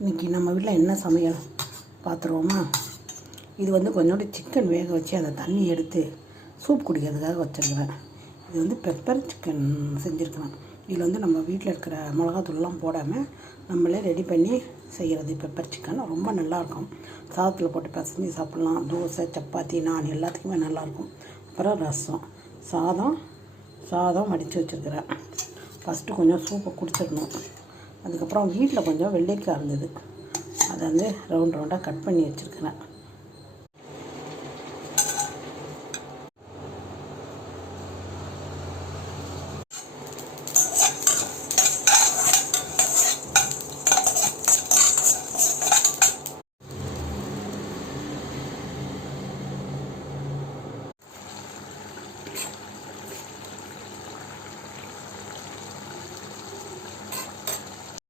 இன்றைக்கி நம்ம வீட்டில் என்ன சமையல் பார்த்துருவோமா? இது வந்து கொஞ்சோண்டு சிக்கன் வேக வச்சு அதை தண்ணி எடுத்து சூப் குடிக்கிறதுக்காக வச்சுருக்கிறேன். இது வந்து பெப்பர் சிக்கன் செஞ்சுருக்கிறேன். இதில் வந்து நம்ம வீட்டில் இருக்கிற மிளகாத்தூள்லாம் போடாமல் நம்மளே ரெடி பண்ணி செய்கிறது பெப்பர் சிக்கன். ரொம்ப நல்லாயிருக்கும். சாதத்தில் போட்டு பிசைஞ்சு சாப்பிட்லாம். தோசை, சப்பாத்தி, நான் எல்லாத்துக்குமே நல்லாயிருக்கும். அப்புறம் ரசம், சாதம் வடித்து வச்சுருக்கிறேன். ஃபஸ்ட்டு கொஞ்சம் சூப்பை குடிச்சிடணும். அதுக்கப்புறம் வீட்டில் கொஞ்சம் வெள்ளரிக்காய் இருந்தது, அதை வந்து ரவுண்டாக கட் பண்ணி வச்சுருக்கிறேன்.